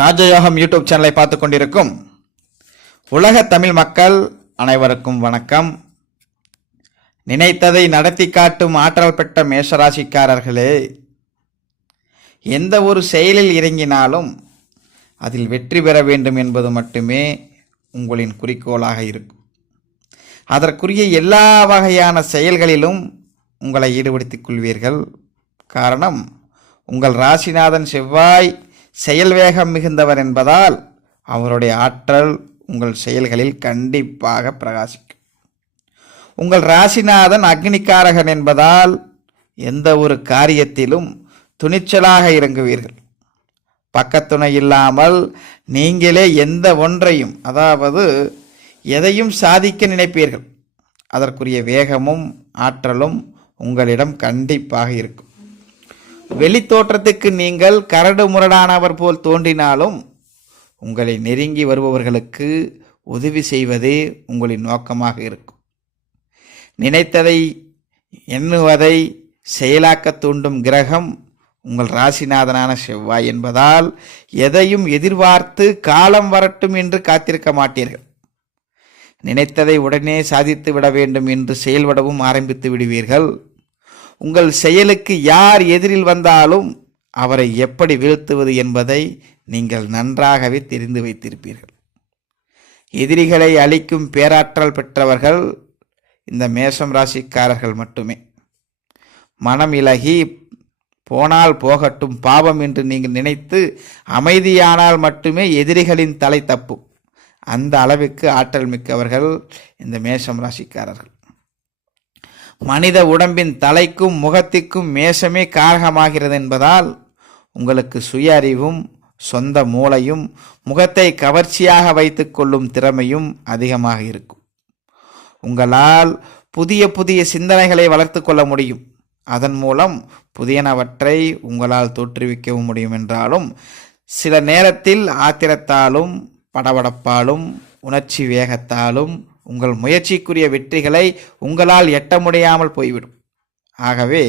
ராஜயோகம் யூடியூப் சேனலை பார்த்து கொண்டிருக்கும் உலக தமிழ் மக்கள் அனைவருக்கும் வணக்கம். நினைத்ததை நடத்தி காட்டும் ஆற்றல் பெற்ற மேஷராசிக்காரர்களே எந்த ஒரு செயலில் இறங்கினாலும் அதில் வெற்றி பெற வேண்டும் என்பது மட்டுமே உங்களின் குறிக்கோளாக இருக்கும். அதற்குரிய எல்லா வகையான செயல்களிலும் உங்களை ஈடுபடுத்திக் கொள்வீர்கள். காரணம் உங்கள் ராசிநாதன் செவ்வாய் செயல் வேகம் மிகுந்தவர் என்பதால் அவருடைய ஆற்றல் உங்கள் செயல்களில் கண்டிப்பாக பிரகாசிக்கும். உங்கள் ராசிநாதன் அக்னிக்காரகன் என்பதால் எந்த ஒரு காரியத்திலும் துணிச்சலாக இறங்குவீர்கள். பக்கத்துணை இல்லாமல் நீங்களே எந்த ஒன்றையும் அதாவது எதையும் சாதிக்க நினைப்பீர்கள். அதற்குரிய வேகமும் ஆற்றலும் உங்களிடம் கண்டிப்பாக இருக்கும். வெளித்தோற்றத்துக்கு நீங்கள் கரடு முரடானவர் போல் தோன்றினாலும் உங்களை நெருங்கி வருபவர்களுக்கு உதவி செய்வதே உங்களின் நோக்கமாக இருக்கும். நினைத்ததை எண்ணுவதை செயலாக்க தூண்டும் கிரகம் உங்கள் ராசிநாதனான செவ்வாய் என்பதால் எதையும் எதிர்பார்த்து காலம் வரட்டும் என்று காத்திருக்க மாட்டீர்கள். நினைத்ததை உடனே சாதித்து விட வேண்டும் என்று செயல்படவும் ஆரம்பித்து விடுவீர்கள். உங்கள் செயலுக்கு யார் எதிரில் வந்தாலும் அவரை எப்படி வீழ்த்துவது என்பதை நீங்கள் நன்றாகவே தெரிந்து வைத்திருப்பீர்கள். எதிரிகளை அழிக்கும் பேராற்றல் பெற்றவர்கள் இந்த மேஷம் ராசிக்காரர்கள் மட்டுமே. மனம் இலகி போனால் போகட்டும் பாவம் என்று நீங்கள் நினைத்து அமைதியானால் மட்டுமே எதிரிகளின் தலை தப்பும். அந்த அளவுக்கு ஆற்றல் மிக்கவர்கள் இந்த மேஷம் ராசிக்காரர்கள். மனித உடம்பின் தலைக்கும் முகத்திற்கும் மேஷமே காரகமாகிறது என்பதால் உங்களுக்கு சுய அறிவும் சொந்த மூளையும் முகத்தை கவர்ச்சியாக வைத்து கொள்ளும் திறமையும் அதிகமாக இருக்கும். உங்களால் புதிய புதிய சிந்தனைகளை வளர்த்து கொள்ள முடியும். அதன் மூலம் புதியனவற்றை உங்களால் தோற்றுவிக்கவும் முடியும் என்றாலும் சில நேரத்தில் ஆத்திரத்தாலும் படபடப்பாலும் உணர்ச்சி வேகத்தாலும் உங்கள் முயற்சிக்குரிய வெற்றிகளை உங்களால் எட்ட முடியாமல் போய்விடும். ஆகவே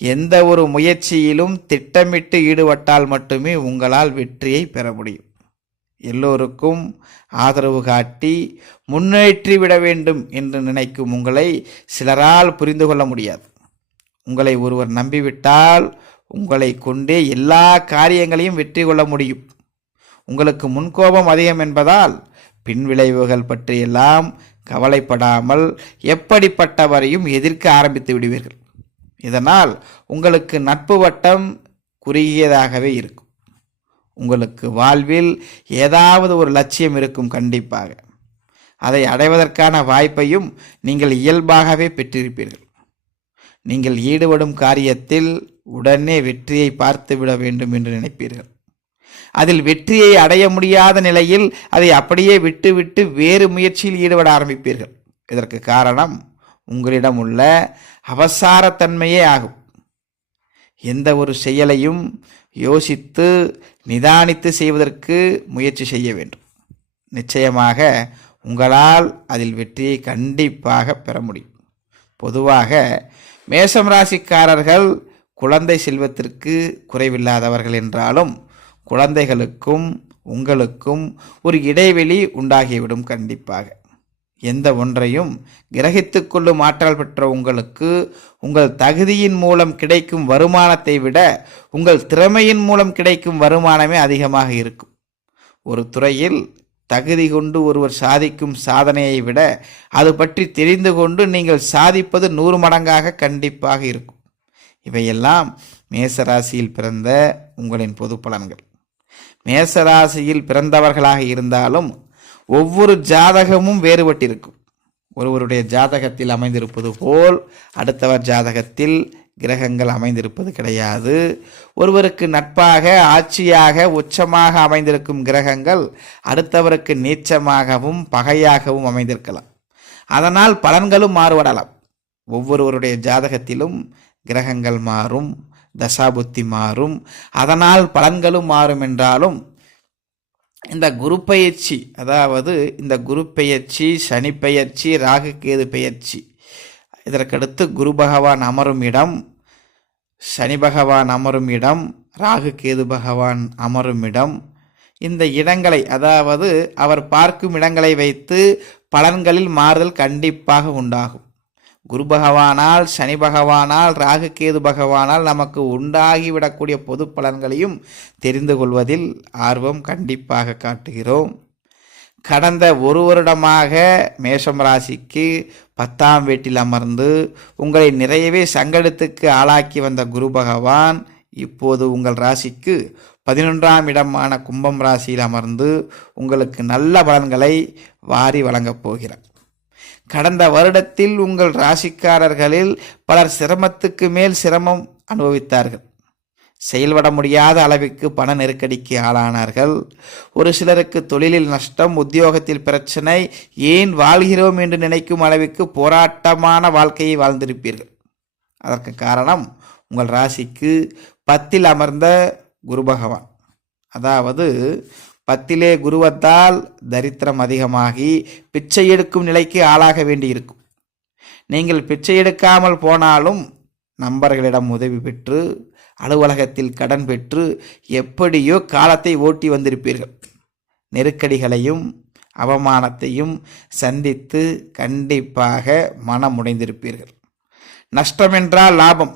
எந்த ஒரு முயற்சியிலும் திட்டமிட்டு ஈடுபட்டால் மட்டுமே உங்களால் வெற்றியை பெற முடியும். எல்லோருக்கும் ஆதரவு காட்டி முன்னேற்றி விட வேண்டும் என்று நினைக்கும் உங்களை சிலரால் புரிந்து கொள்ள முடியாது. உங்களை ஒருவர் நம்பிவிட்டால் உங்களை கொண்டே எல்லா காரியங்களையும் வெற்றி கொள்ள முடியும். உங்களுக்கு முன்கோபம் அதிகம் என்பதால் பின்விளைவுகள் பற்றியெல்லாம் கவலைப்படாமல் எப்படிப்பட்டவரையும் எதிர்க்க ஆரம்பித்து விடுவீர்கள். இதனால் உங்களுக்கு நட்பு வட்டம் குறுகியதாகவே இருக்கும். உங்களுக்கு வாழ்வில் ஏதாவது ஒரு லட்சியம் இருக்கும் கண்டிப்பாக. அதை அடைவதற்கான வாய்ப்பையும் நீங்கள் இயல்பாகவே பெற்றிருப்பீர்கள். நீங்கள் ஈடுபடும் காரியத்தில் உடனே வெற்றியை பார்த்துவிட வேண்டும் என்று நினைப்பீர்கள். அதில் வெற்றியை அடைய முடியாத நிலையில் அதை அப்படியே விட்டுவிட்டு வேறு முயற்சியில் ஈடுபட ஆரம்பிப்பீர்கள். இதற்கு காரணம் உங்களிடம் உள்ள அவசாரத்தன்மையே ஆகும். எந்த ஒரு செயலையும் யோசித்து நிதானித்து செய்வதற்கு முயற்சி செய்ய வேண்டும். நிச்சயமாக உங்களால் அதில் வெற்றியை கண்டிப்பாக பெற முடியும். பொதுவாக மேசம் ராசிக்காரர்கள் குழந்தை செல்வத்திற்கு குறைவில்லாதவர்கள் என்றாலும் குழந்தைகளுக்கும் உங்களுக்கும் ஒரு இடைவெளி உண்டாகிவிடும் கண்டிப்பாக. எந்த ஒன்றையும் கிரகித்து கொள்ளும் ஆற்றல் பெற்ற உங்களுக்கு உங்கள் தகுதியின் மூலம் கிடைக்கும் வருமானத்தை விட உங்கள் திறமையின் மூலம் கிடைக்கும் வருமானமே அதிகமாக இருக்கும். ஒரு துறையில் தகுதி கொண்டு ஒருவர் சாதிக்கும் சாதனையை விட அது பற்றி தெரிந்து கொண்டு நீங்கள் சாதிப்பது நூறு மடங்காக கண்டிப்பாக இருக்கும். இவையெல்லாம் மேசராசியில் பிறந்த உங்களின் பொது பலன்கள். மேசராசியில் பிறந்தவர்களாக இருந்தாலும் ஒவ்வொரு ஜாதகமும் வேறுபட்டிருக்கும். ஒருவருடைய ஜாதகத்தில் அமைந்திருப்பது போல் அடுத்தவர் ஜாதகத்தில் கிரகங்கள் அமைந்திருப்பது கிடையாது. ஒருவருக்கு நட்பாக ஆட்சியாக உச்சமாக அமைந்திருக்கும் கிரகங்கள் அடுத்தவருக்கு நீச்சமாகவும் பகையாகவும் அமைந்திருக்கலாம். அதனால் பலன்களும் மாறுபடலாம். ஒவ்வொருவருடைய ஜாதகத்திலும் கிரகங்கள் மாறும். தசாபுத்தி மாறும். அதனால் பலன்களும் மாறும் என்றாலும் இந்த குரு பெயர்ச்சி அதாவது இந்த குரு பெயர்ச்சி சனி பெயர்ச்சி ராகுகேது பெயர்ச்சி இதற்கடுத்து குரு பகவான் அமரும் இடம் சனி பகவான் அமரும் இடம் ராகு கேது பகவான் அமரும் இடம். இந்த இடங்களை அதாவது அவர் பார்க்கும் இடங்களை வைத்து பலன்களில் மாறுதல் கண்டிப்பாக உண்டாகும். குரு பகவானால் சனி பகவானால் ராகுகேது பகவானால் நமக்கு உண்டாகிவிடக்கூடிய பொது பலன்களையும் தெரிந்து கொள்வதில் ஆர்வம் கண்டிப்பாக காட்டுகிறோம். கடந்த ஒரு வருடமாக மேஷம் ராசிக்கு பத்தாம் வீட்டில் அமர்ந்து உங்களை நிறையவே சங்கடத்துக்கு ஆளாக்கி வந்த குரு பகவான் இப்போது உங்கள் ராசிக்கு பதினொன்றாம் இடமான கும்பம் ராசியில் அமர்ந்து உங்களுக்கு நல்ல பலன்களை வாரி வழங்கப் போகிறார். கடந்த வருடத்தில் உங்கள் ராசிக்காரர்களில் பலர் சிரமத்துக்கு மேல் சிரமம் அனுபவித்தார்கள். செயல்பட முடியாத அளவிற்கு பண நெருக்கடிக்கு ஆளானார்கள். ஒரு சிலருக்கு தொழிலில் நஷ்டம் உத்தியோகத்தில் பிரச்சனை ஏன் வாழ்கிறோம் என்று நினைக்கும் அளவிற்கு போராட்டமான வாழ்க்கையை வாழ்ந்திருப்பீர்கள். அதற்கு காரணம் உங்கள் ராசிக்கு பத்தில் அமர்ந்த குரு பகவான். அதாவது பத்திலே குருவத்தால் தரித்திரம் அதிகமாகி பிச்சை எடுக்கும் நிலைக்கு ஆளாக வேண்டியிருக்கும். நீங்கள் பிச்சை எடுக்காமல் போனாலும் நண்பர்களிடம் உதவி பெற்று அலுவலகத்தில் கடன் பெற்று எப்படியோ காலத்தை ஓட்டி வந்திருப்பீர்கள். நெருக்கடிகளையும் அவமானத்தையும் சந்தித்து கண்டிப்பாக மனமுடைந்திருப்பீர்கள். நஷ்டம் என்றால் லாபம்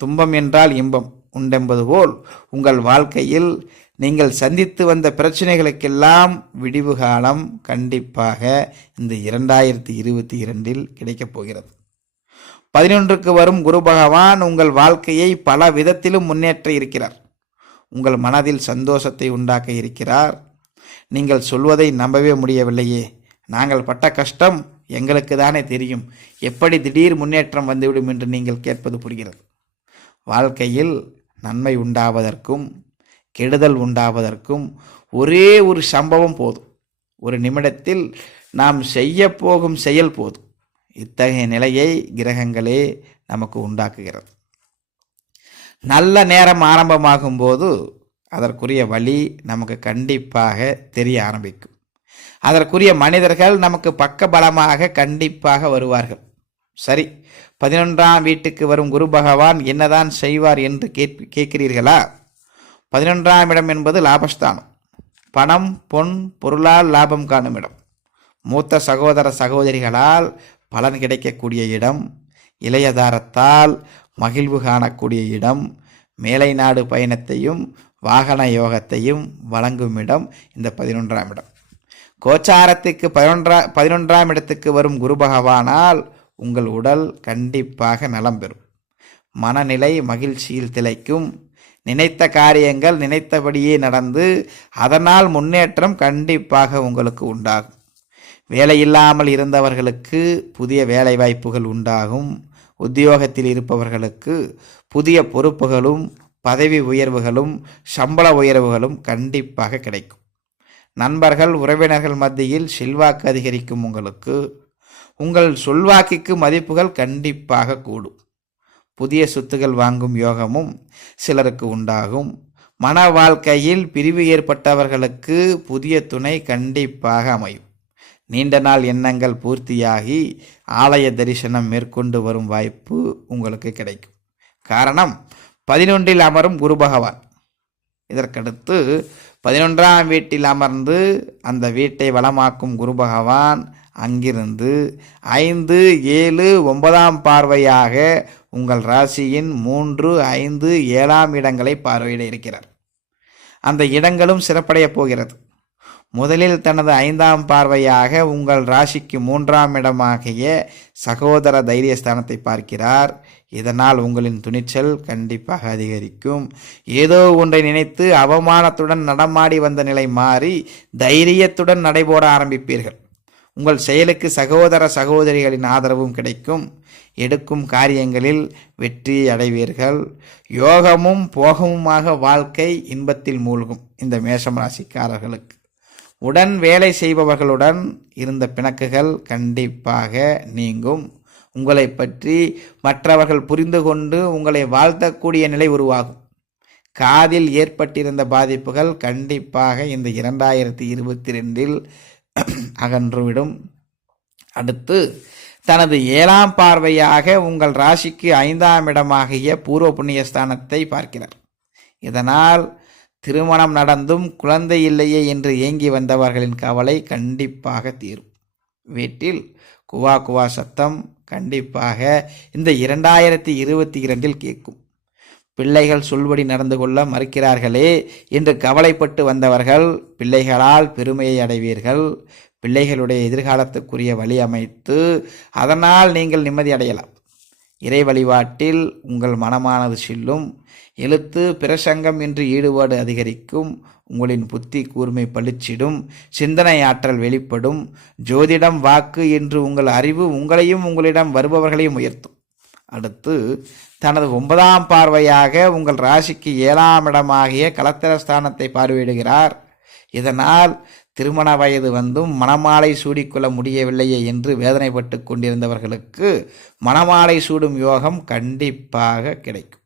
துன்பம் என்றால் இன்பம். உண்டென்பது போல் உங்கள் வாழ்க்கையில் நீங்கள் சந்தித்து வந்த பிரச்சனைகளுக்கெல்லாம் விடிவு காலம் கண்டிப்பாக இந்த இரண்டாயிரத்தி இருபத்தி இரண்டில் கிடைக்கப் போகிறது. பதினொன்றுக்கு வரும் குரு பகவான் உங்கள் வாழ்க்கையை பல விதத்திலும் முன்னேற்ற இருக்கிறார். உங்கள் மனதில் சந்தோஷத்தை உண்டாக்க இருக்கிறார். நீங்கள் சொல்வதை நம்பவே முடியவில்லையே. நாங்கள் பட்ட கஷ்டம் எங்களுக்கு தானே தெரியும். எப்படி திடீர் முன்னேற்றம் வந்துவிடும் என்று நீங்கள் கேட்பது புரிகிறது. வாழ்க்கையில் நன்மை உண்டாவதற்கும் கெடுதல் உண்டாவதற்கும் ஒரே ஒரு சம்பவம் போதும். ஒரு நிமிடத்தில் நாம் செய்ய போகும் செயல் போதும். இத்தகைய நிலையை கிரகங்களே நமக்கு உண்டாக்குகிறது. நல்ல நேரம் ஆரம்பமாகும் போது அதற்குரிய வழி நமக்கு கண்டிப்பாக தெரிய ஆரம்பிக்கும். அதற்குரிய மனிதர்கள் நமக்கு பக்க பலமாக கண்டிப்பாக வருவார்கள். சரி பதினொன்றாம் வீட்டுக்கு வரும் குரு பகவான் என்னதான் செய்வார் என்று கேட்கிறீர்களா? பதினொன்றாம் இடம் என்பது லாபஸ்தானம். பணம் பொன் பொருளால் லாபம் காணும் இடம். மூத்த சகோதர சகோதரிகளால் பலன் கிடைக்கக்கூடிய இடம். இளையதாரத்தால் மகிழ்வு காணக்கூடிய இடம். மேலை நாடு பயணத்தையும் வாகன யோகத்தையும் வழங்கும் இடம் இந்த பதினொன்றாம் இடம். கோச்சாரத்துக்கு பதினொன்றா பதினொன்றாம் இடத்துக்கு வரும் குரு பகவானால் உங்கள் உடல் கண்டிப்பாக நலம் பெறும். மனநிலை மகிழ்ச்சியில் திளைக்கும். நினைத்த காரியங்கள் நினைத்தபடியே நடந்து அதனால் முன்னேற்றம் கண்டிப்பாக உங்களுக்கு உண்டாகும். வேலையில்லாமல் இருந்தவர்களுக்கு புதிய வேலைவாய்ப்புகள் உண்டாகும். உத்தியோகத்தில் இருப்பவர்களுக்கு புதிய பொறுப்புகளும் பதவி உயர்வுகளும் சம்பள உயர்வுகளும் கண்டிப்பாக கிடைக்கும். நண்பர்கள் உறவினர்கள் மத்தியில் செல்வாக்கு அதிகரிக்கும் உங்களுக்கு. உங்கள் சொல்வாக்கிற்கு மதிப்புகள் கண்டிப்பாக கூடும். புதிய சொத்துகள் வாங்கும் யோகமும் சிலருக்கு உண்டாகும். மன வாழ்க்கையில் பிரிவு ஏற்பட்டவர்களுக்கு புதிய துணை கண்டிப்பாக அமையும். நீண்ட நாள் எண்ணங்கள் பூர்த்தியாகி ஆலய தரிசனம் மேற்கொண்டு வரும் வாய்ப்பு உங்களுக்கு கிடைக்கும். காரணம் பதினொன்றில் அமரும் குரு பகவான். இதற்கடுத்து பதினொன்றாம் வீட்டில் அமர்ந்து அந்த வீட்டை வளமாக்கும் குரு பகவான் அங்கிருந்து ஐந்து ஏழு ஒன்பதாம் பார்வையாக உங்கள் ராசியின் மூன்று ஐந்து ஏழாம் இடங்களை பார்வையிட இருக்கிறார். அந்த இடங்களும் சிறப்படைய போகிறது. முதலில் தனது ஐந்தாம் பார்வையாக உங்கள் ராசிக்கு மூன்றாம் இடமாகிய சகோதர தைரியஸ்தானத்தை பார்க்கிறார். இதனால் உங்களின் துணிச்சல் கண்டிப்பாக அதிகரிக்கும். ஏதோ ஒன்றை நினைத்து அவமானத்துடன் நடமாடி வந்த நிலை மாறி தைரியத்துடன் நடைபோட ஆரம்பிப்பீர்கள். உங்கள் செயலுக்கு சகோதர சகோதரிகளின் ஆதரவும் கிடைக்கும். எடுக்கும் காரியங்களில் வெற்றி அடைவீர்கள். யோகமும் போகமுமாக வாழ்க்கை இன்பத்தில் மூழ்கும். இந்த மேஷம் ராசிக்காரர்களுக்கு உடன் வேலை செய்பவர்களுடன் இருந்த பிணக்குகள் கண்டிப்பாக நீங்கும். உங்களை பற்றி மற்றவர்கள் புரிந்து கொண்டு உங்களை வாழ்த்தக்கூடிய நிலை உருவாகும். காதில் ஏற்பட்டிருந்த பாதிப்புகள் கண்டிப்பாக இந்த இரண்டாயிரத்தி இருபத்தி ரெண்டில் அகன்றுவிடும். அடுத்து தனது ஏழாம் பார்வையாக உங்கள் ராசிக்கு ஐந்தாம் இடமாகிய பூர்வ புண்ணியஸ்தானத்தை பார்க்கிறார். இதனால் திருமணம் நடந்தும் குழந்தை இல்லையே என்று ஏங்கி வந்தவர்களின் கவலை கண்டிப்பாக தீரும். வீட்டில் குவா குவா சத்தம் கண்டிப்பாக இந்த இரண்டாயிரத்தி இருபத்தி இரண்டில் கேட்கும். பிள்ளைகள் சொல்படி நடந்து கொள்ள மறுக்கிறார்களே என்று கவலைப்பட்டு வந்தவர்கள் பிள்ளைகளால் பெருமையை அடைவீர்கள். பிள்ளைகளுடைய எதிர்காலத்துக்குரிய வழி அமைத்து அதனால் நீங்கள் நிம்மதி அடையலாம். இறை வழிபாட்டில் உங்கள் மனமானது செல்லும். எழுத்து பிரசங்கம் என்று ஈடுபாடு அதிகரிக்கும். உங்களின் புத்தி கூர்மை பளிச்சிடும். சிந்தனை ஆற்றல் வெளிப்படும். ஜோதிடம் வாக்கு என்று உங்கள் அறிவு உங்களையும் உங்களிடம் வருபவர்களையும் உயர்த்தும். அடுத்து தனது ஒன்பதாம் பார்வையாக உங்கள் ராசிக்கு ஏழாம் இடமாகிய கலத்திரஸ்தானத்தை பார்வையிடுகிறார். இதனால் திருமண வயது வந்தும் மணமாலை சூடிக்கொள்ள முடியவில்லையே என்று வேதனைப்பட்டு கொண்டிருந்தவர்களுக்கு மணமாலை சூடும் யோகம் கண்டிப்பாக கிடைக்கும்.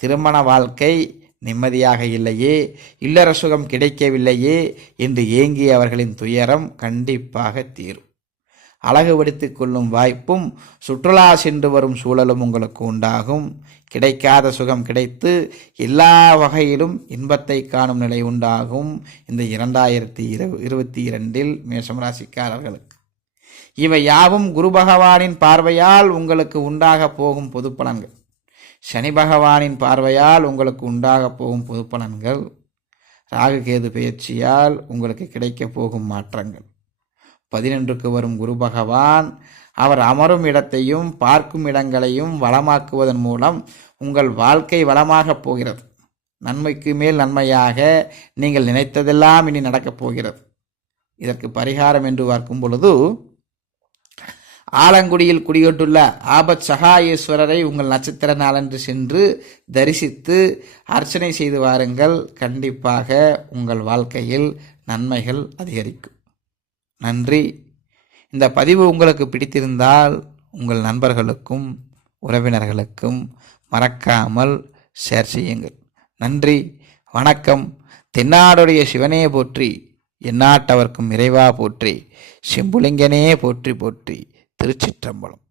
திருமண வாழ்க்கை நிம்மதியாக இல்லையே இல்லற சுகம் கிடைக்கவில்லையே என்று ஏங்கிய அவர்களின் துயரம் கண்டிப்பாக தீரும். அழகுபடுத்திக் கொள்ளும் வாய்ப்பும் சுற்றுலா சென்று வரும் சூழலும் உங்களுக்கு உண்டாகும். கிடைக்காத சுகம் கிடைத்து எல்லா வகையிலும் இன்பத்தை காணும் நிலை உண்டாகும் இந்த இரண்டாயிரத்தி இரு இருபத்தி இரண்டில் மேஷம் ராசிக்காரர்களுக்கு. இவை யாவும் குரு பகவானின் பார்வையால் உங்களுக்கு உண்டாக போகும் பொது பலன்கள். சனி பகவானின் பார்வையால் உங்களுக்கு உண்டாக போகும் பொது பலன்கள். ராகு கேது பயிற்சியால் உங்களுக்கு கிடைக்கப் போகும் மாற்றங்கள். பதினொன்றுக்கு வரும் குரு பகவான் அவர் அமரும் இடத்தையும் பார்க்கும் இடங்களையும் வளமாக்குவதன் மூலம் உங்கள் வாழ்க்கை வளமாகப் போகிறது. நன்மைக்கு மேல் நன்மையாக நீங்கள் நினைத்ததெல்லாம் இனி நடக்கப் போகிறது. இதற்கு பரிகாரம் என்று பார்க்கும் பொழுது ஆலங்குடியில் குடிகொண்டுள்ள ஆபத் சகாயேஸ்வரரை உங்கள் நட்சத்திர நாளன்று சென்று தரிசித்து அர்ச்சனை செய்து வாருங்கள். கண்டிப்பாக உங்கள் வாழ்க்கையில் நன்மைகள் அதிகரிக்கும். நன்றி. இந்த பதிவு உங்களுக்கு பிடித்திருந்தால் உங்கள் நண்பர்களுக்கும் உறவினர்களுக்கும் மறக்காமல் ஷேர் செய்யுங்கள். நன்றி வணக்கம். தென்னாடுடைய சிவனே போற்றி எந்நாட்டவர்க்கும் இறைவா போற்றி செம்புலிங்கனே போற்றி போற்றி திருச்சிற்றம்பலம்.